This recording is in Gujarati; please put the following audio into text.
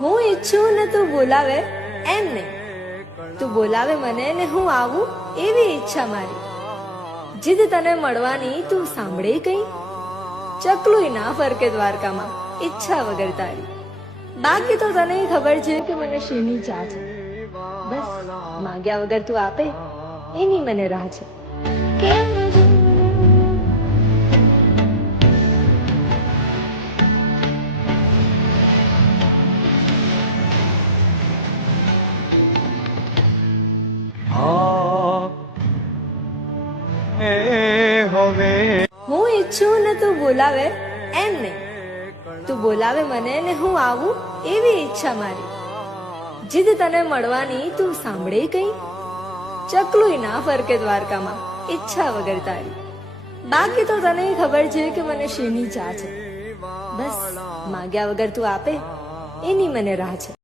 હું ઈચ્છું ને તું બોલાવે એમ નહીં, તું બોલાવે મને ને હું આવું એવી ઈચ્છા મારી. જીદ તને મળવાની તું સાંભળે કઈ, ચકલુંય ના ફરકે દ્વારકામાં ઈચ્છા વગર તારી. બાકી તો તને ખબર છે કે મને શેની ચા છે, બસ માંગ્યા વગર તું આપે એની મને રાહ છે. કેમ હું ઈચ્છું ને તું બોલાવે એમ નહીં, તું બોલાવે મને ને હું આવું એવી ઈચ્છા મારી. જીદ તને મળવાની તું સાંભળે કઈ, ચકલુંય ના ફરકે દ્વારકામાં ઈચ્છા વગર તારી. બાકી તો તને ખબર છે કે મને શેની ચા છે, બસ માંગ્યા વગર તું આપે એની મને રાહ છે.